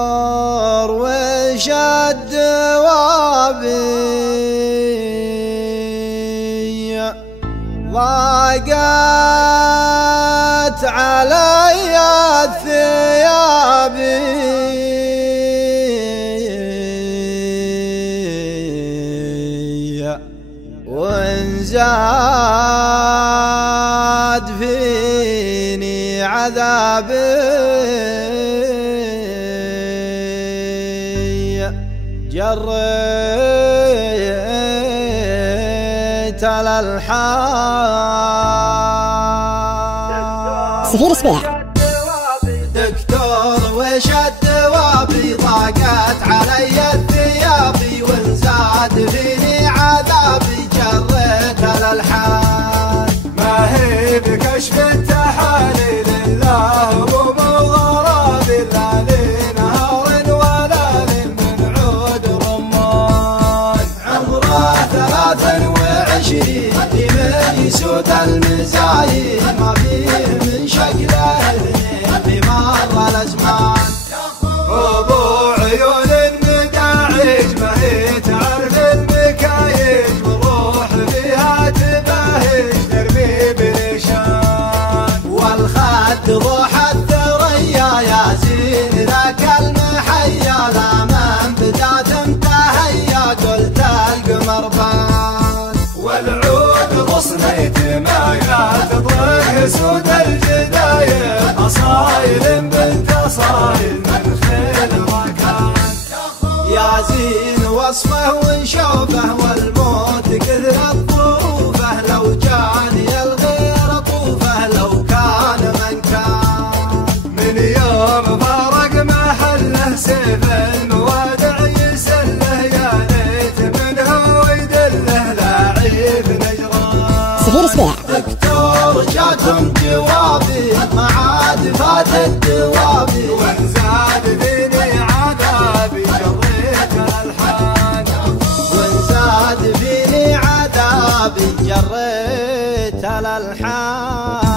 الدكتور وش الدوابي ضاقت علي الثياب وانزاد فيني عذابي جريت للحال سفير سبيع. دكتور وش الدوابي ضاقت علي الثيابي وانزاد فيني عذابي جريت للحال ما هي بكشف التحاليل الا هموم وغرابي لا لي نهار ولا لي من عود رمان عمره 23 من يسود المزايد ما فيه من شكله اثنين بمر الازمان ابو عيون مداعج ما هي تعرف المكايج وروح فيها تباهج ترمي بلشان والخد ضوح الثريا يا زين ذاك المحيا لا من بدات انتهيا قلت القمر بان والعود غصنيت ما تضرك سود الجدايل اصايل بنت اصايل من خيل ركان يا زين وصفه ونشوفه والموت كثر الطوفه لو جاني الغير طوفه لو كان من كان من يوم فارق محله سيف الموادع يسله يا ليت منه ويدله لاعب نجران سفير سبيع. دكتور جاتهم جوابي ما عاد فات الدوابي وانزاد فيني عذابي جريت الحان وانزاد فيني عذابي جريت للحال